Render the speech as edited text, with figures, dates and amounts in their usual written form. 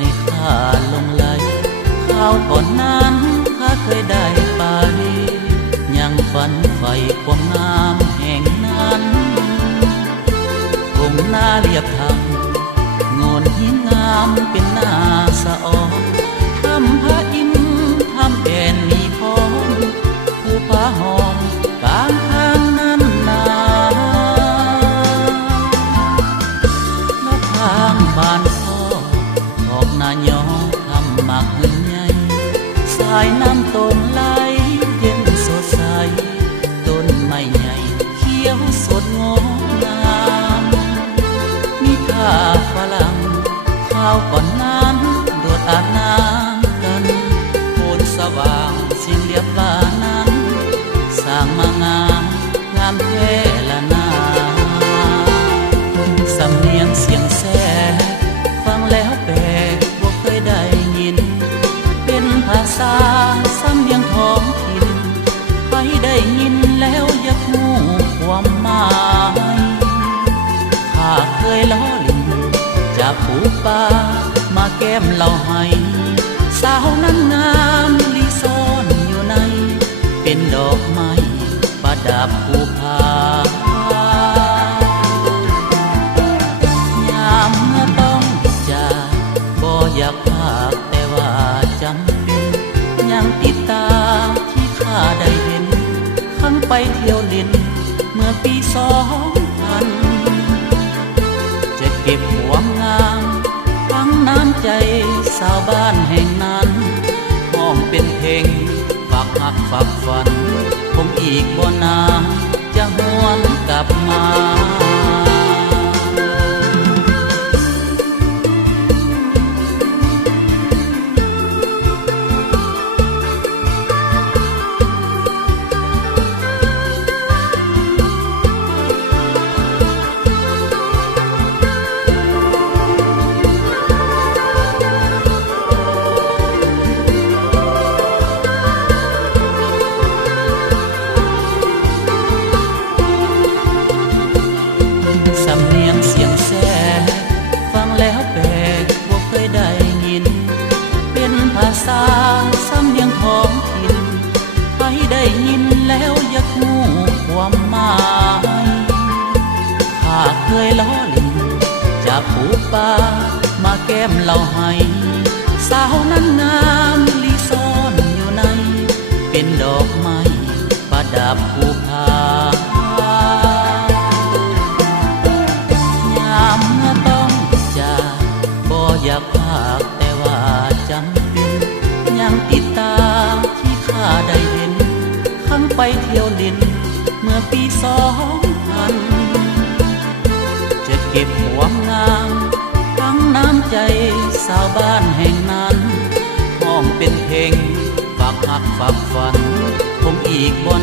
ให้ข้าลงไหลข้าวก่อนนั้นข้าเคยได้ไปยังฝันใฝ่ความงามแห่งนั้นคงหน้าเรียบทางโงนหินงามเป็นหน้าสะออนทำพระอินทร์ทำแอนมีพรผู้พาหอมกลางทางนั้นนาและทางบ้านพ่อออกนายอทำหมากเงินใหญ่สายน้ำต้นไหลเย็นสดใสต้นไม้ใหญ่เขียวสดงดงามมีท่าฝรั่งข้าวก่อนนั้นโดดอาบน้ำกันโคนสว่างสิ่งเรียบว่านั้นสร้างมางามงามแท้ละนาสำเนียงเสียงแซ่ฟังแล้วแปลกบ่เคยได้ยินเป็นภาษาสำเนียงท้องถิ่นใครได้ยินแล้วอยากรู้ความหมายข้าเคยล้อเล่นจากผู้ป่ามาแก้มเหล่าให้สาวนั้นงามลีซ่อนอยู่ในเป็นดอกไม้ประดับภูผายามเมื่อต้องจากบ่อยากพากแต่ว่าจำเป็นยังติดตามที่ข้าได้เห็นครั้งไปเที่ยวเล่นเมื่อปี2000จะเก็บความงามทั้งน้ำใจสาวบ้านแห่งนั้นห้องเป็นเพลงฝากหักฝากฝันคงอีกบ่นานจะหวนกลับมาสำเนียงเสียงแซ่ฟังแล้วแปลกบ่เคยได้ยินเป็นภาษาสำเนียงท้องถิ่นใครได้ยินแล้วอยากรู้ความหมายข้าเคยล้อเล่นจากผู้ป่ามาแก้มเหล่าให้สาวนั้นงามลีซ่อนอยู่ในเป็นดอกไม้ประดับภูผายามเมื่อต้องจากบ่อยากพากแต่ว่าจำเป็นยังติดตามที่ข้าได้เห็นครั้งไปเที่ยวเล่นเมื่อปี2000จะเก็บความงามทั้งน้ำใจสาวบ้านแห่งนั้นห้องเป็นเพลงฝากหักฝากฝันคงอีกบ่